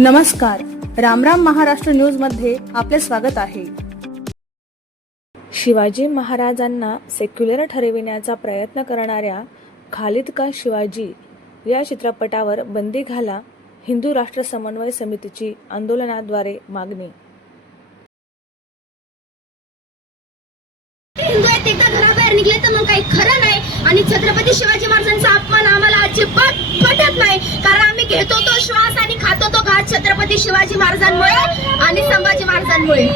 नमस्कार. रामराम महाराष्ट्र न्यूजमध्ये आपले स्वागत आहे. शिवाजी महाराजांना सेक्युलर ठरविण्याचा प्रयत्न करणाऱ्या खालिद का शिवाजी या चित्रपटावर बंदी घाला हिंदू राष्ट्र समन्वय समितीची आंदोलनाद्वारे मागणी. हिंदू आहेत एकदा घराबाहेर निघले तर मग काही खरं नाही. आणि छत्रपती शिवाजी महाराजांचा अपमान आम्हाला अजिबात पटत नाही. कारण आम्ही घेतो तो श्वास आणि खातो तो घात छत्रपती शिवाजी महाराजांमुळे आणि संभाजी महाराजांमुळे.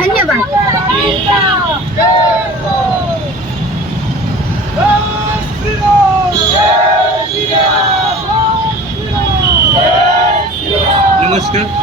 धन्यवाद. नमस्कार.